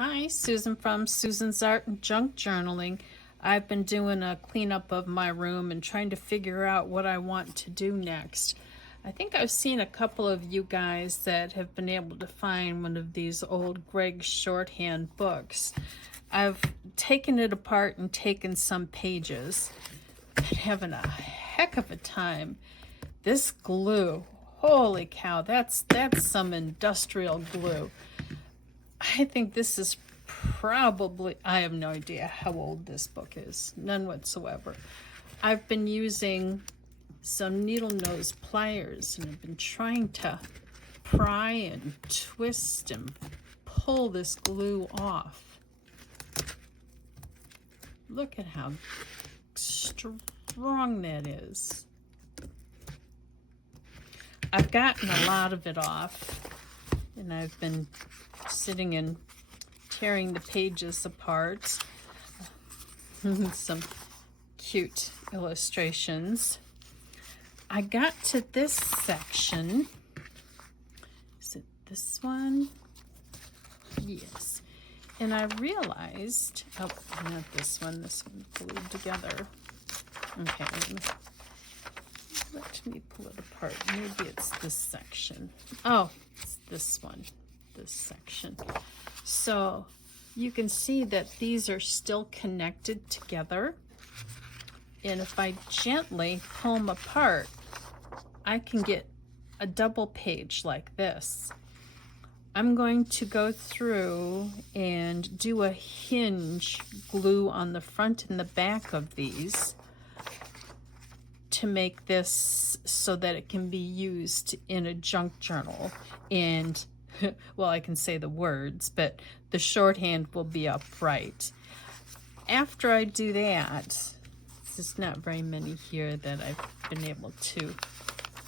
Hi, Susan from Susan's Art and Junk Journaling. I've been doing a cleanup of my room and trying to figure out what I want to do next. I think I've seen a couple of you guys that have been able to find one of these old Greg shorthand books. I've taken it apart and taken some pages. Been having a heck of a time. This glue, holy cow, that's some industrial glue. I think this is probably, I have no idea how old this book is, none whatsoever. I've been using some needle nose pliers and I've been trying to pry and twist and pull this glue off. Look at how strong that is. I've gotten a lot of it off, and I've been sitting and tearing the pages apart. Some cute illustrations. I got to this section. Is it this one? Yes. And I realized, oh, not this one glued together. Okay, let me pull it apart. Maybe it's this section. Oh, it's this one, this section. So you can see that these are still connected together. And if I gently pull them apart, I can get a double page like this. I'm going to go through and do a hinge glue on the front and the back of these to make this so that it can be used in a junk journal. And well, I can say the words, but the shorthand will be upright. After I do that, there's not very many here that I've been able to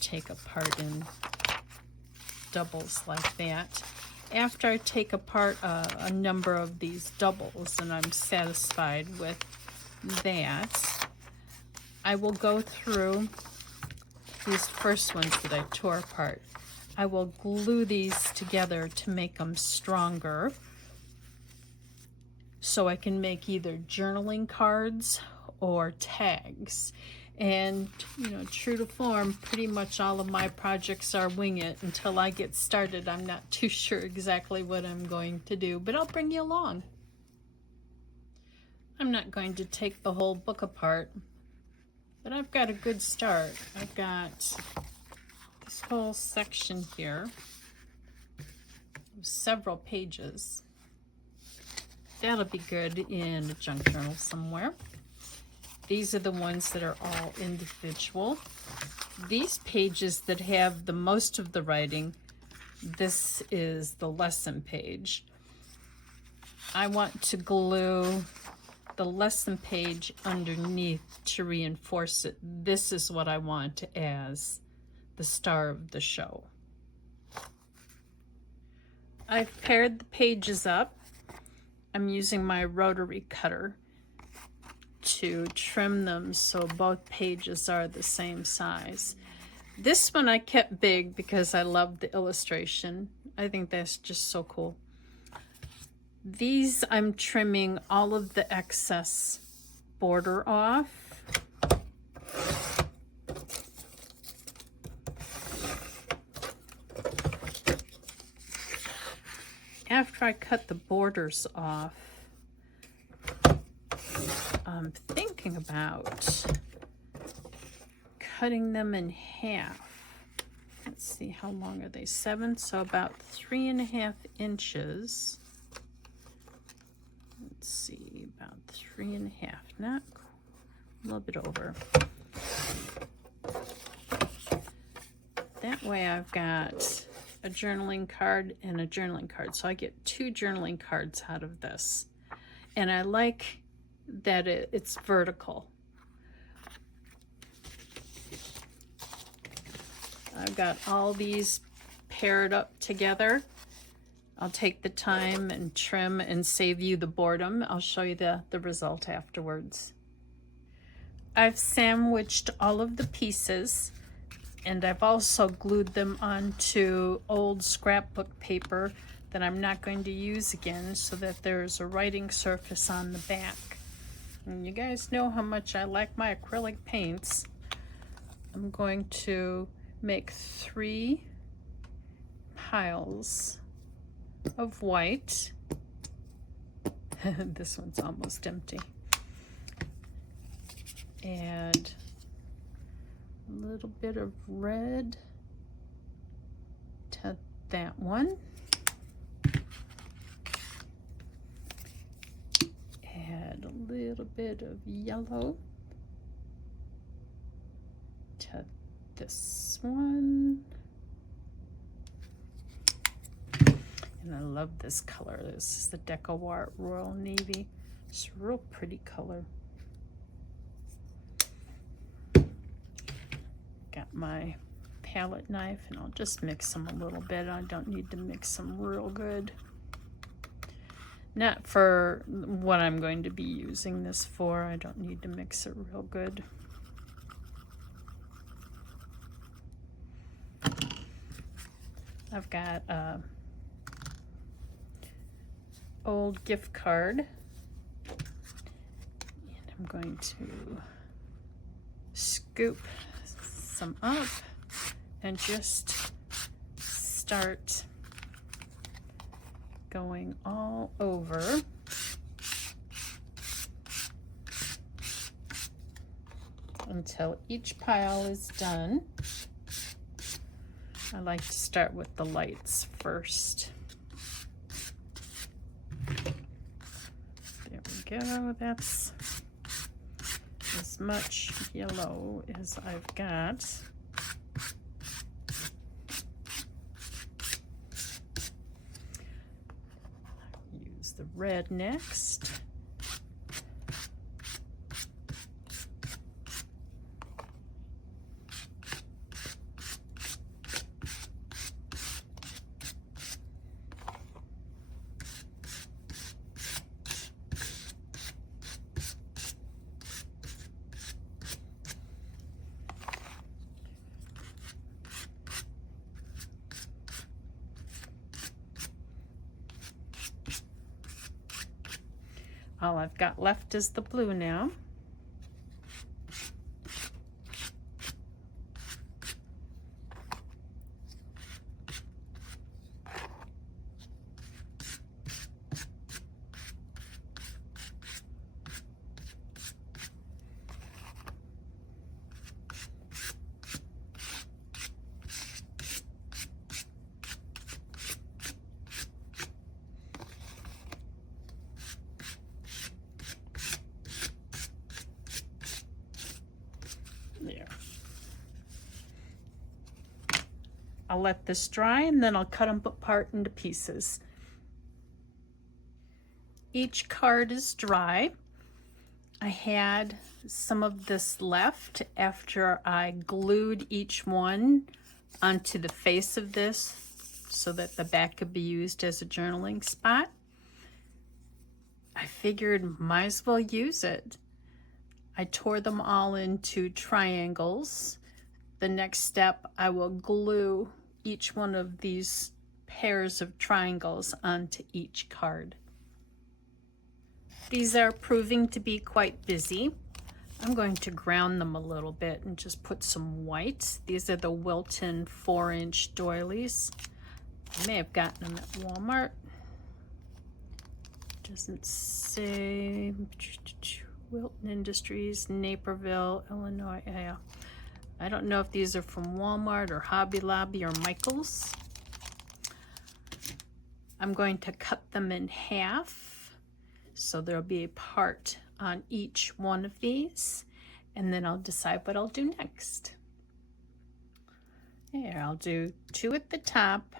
take apart in doubles like that. After I take apart a number of these doubles and I'm satisfied with that, I will go through these first ones that I tore apart. I will glue these together to make them stronger so I can make either journaling cards or tags. And, you know, true to form, pretty much all of my projects are wing it. Until I get started, I'm not too sure exactly what I'm going to do, but I'll bring you along. I'm not going to take the whole book apart, but I've got a good start. I've got this whole section here, several pages. That'll be good in a junk journal somewhere. These are the ones that are all individual. These pages that have the most of the writing, this is the lesson page. I want to glue the lesson page underneath to reinforce it. This is what I want as the star of the show. I've paired the pages up. I'm using my rotary cutter to trim them so both pages are the same size. This one I kept big because I love the illustration. I think that's just so cool. These I'm trimming all of the excess border off. After I cut the borders off, I'm thinking about cutting them in half. Let's see, how long are they? 7, so about 3.5 inches. Let's see, about 3.5, not a little bit over. That way I've got a journaling card and a journaling card. So I get 2 journaling cards out of this. And I like that it's vertical. I've got all these paired up together. I'll take the time and trim and save you the boredom. I'll show you the result afterwards. I've sandwiched all of the pieces, and I've also glued them onto old scrapbook paper that I'm not going to use again, so that there's a writing surface on the back. And you guys know how much I like my acrylic paints. I'm going to make 3 piles of white. This one's almost empty. And a little bit of red to that one. Add a little bit of yellow to this one. And I love this color. This is the Deco Art Royal Navy. It's a real pretty color. Got my palette knife, and I'll just mix them a little bit. I don't need to mix them real good. Not for what I'm going to be using this for. I don't need to mix it real good. I've got a old gift card, and I'm going to scoop some up and just start going all over. Until each pile is done. I like to start with the lights first. There we go. That's as much yellow as I've got. Use the red next. All I've got left is the blue now. There. I'll let this dry, and then I'll cut them apart into pieces. Each card is dry. I had some of this left after I glued each one onto the face of this so that the back could be used as a journaling spot. I figured might as well use it. I tore them all into triangles. The next step, I will glue each one of these pairs of triangles onto each card. These are proving to be quite busy. I'm going to ground them a little bit and just put some white. These are the Wilton 4-inch doilies. I may have gotten them at Walmart. Doesn't say. Wilton Industries, Naperville, Illinois. Yeah. I don't know if these are from Walmart or Hobby Lobby or Michael's. I'm going to cut them in half, so there'll be a part on each one of these, and then I'll decide what I'll do next. Here, I'll do 2 at the top,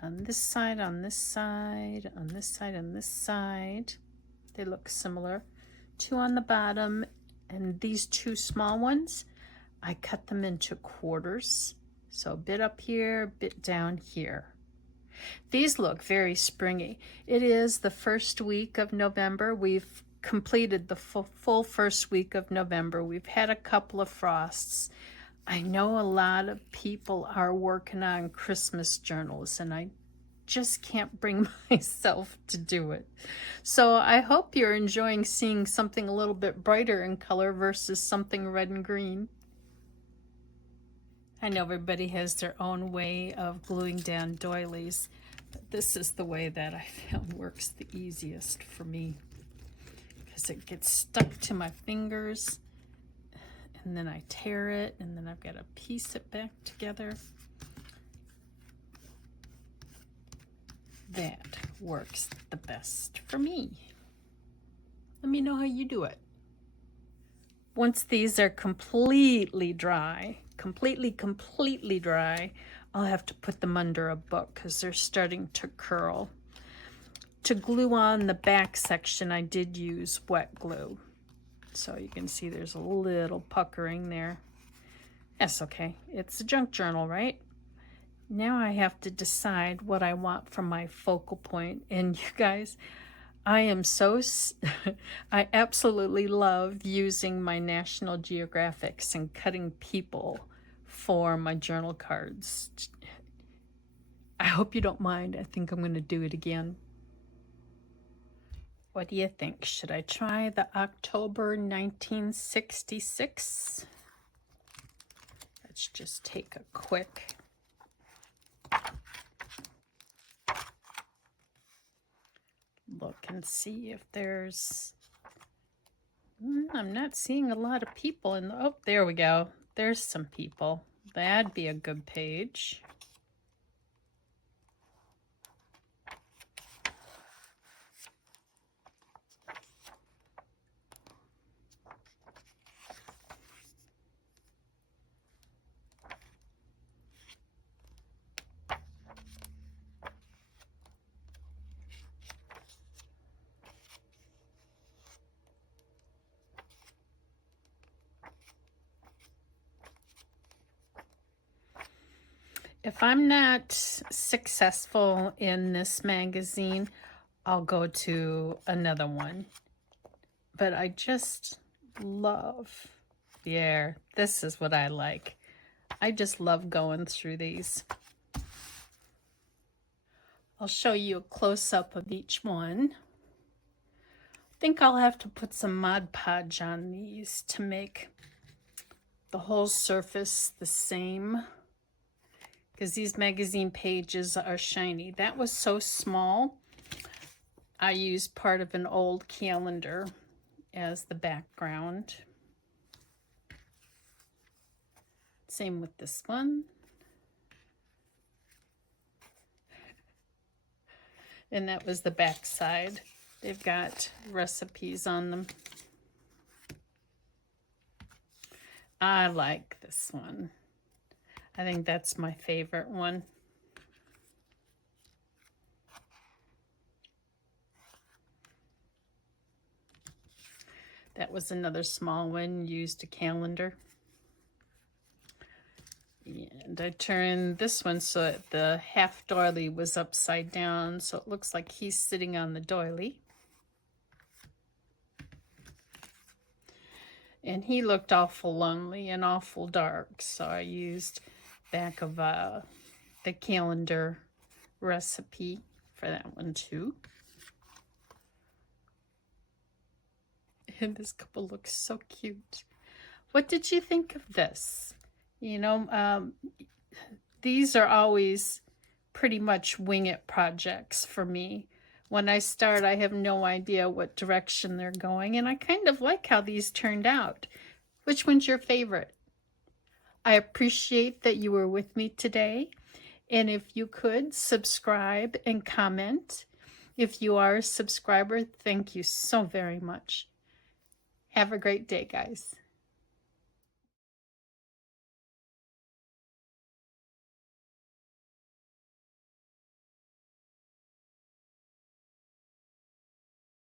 on this side, on this side, on this side, on this side. They look similar. 2 on the bottom, and these 2 small ones, I cut them into quarters. So a bit up here, a bit down here. These look very springy. It is the first week of November. We've completed the full first week of November. We've had a couple of frosts. I know a lot of people are working on Christmas journals, and I just can't bring myself to do it. So I hope you're enjoying seeing something a little bit brighter in color versus something red and green. I know everybody has their own way of gluing down doilies, but this is the way that I found works the easiest for me, because it gets stuck to my fingers and then I tear it and then I've got to piece it back together. That works the best for me. Let me know how you do it. Once these are completely dry, completely dry, I'll have to put them under a book because they're starting to curl. To glue on the back section, I did use wet glue. So you can see there's a little puckering there. That's okay. It's a junk journal, right? Now I have to decide what I want from my focal point. And you guys, I absolutely love using my National Geographics and cutting people for my journal cards. I hope you don't mind. I think I'm going to do it again. What do you think? Should I try the October 1966? Let's just take a quick look and see if there's... I'm not seeing a lot of people in the... Oh, there we go. There's some people. That'd be a good page. If I'm not successful in this magazine, I'll go to another one. But I just love, yeah, this is what I like. I just love going through these. I'll show you a close-up of each one. I think I'll have to put some Mod Podge on these to make the whole surface the same, because these magazine pages are shiny. That was so small, I used part of an old calendar as the background. Same with this one. And that was the back side. They've got recipes on them. I like this one. I think that's my favorite one. That was another small one, used a calendar. And I turned this one so that the half doily was upside down, so it looks like he's sitting on the doily. And he looked awful lonely and awful dark, so I used back of the calendar recipe for that one too. And this couple looks so cute. What did you think of this? You know, these are always pretty much wing it projects for me. When I start, I have no idea what direction they're going, and I kind of like how these turned out. Which one's your favorite? I appreciate that you were with me today, and if you could, subscribe and comment. If you are a subscriber, thank you so very much. Have a great day, guys.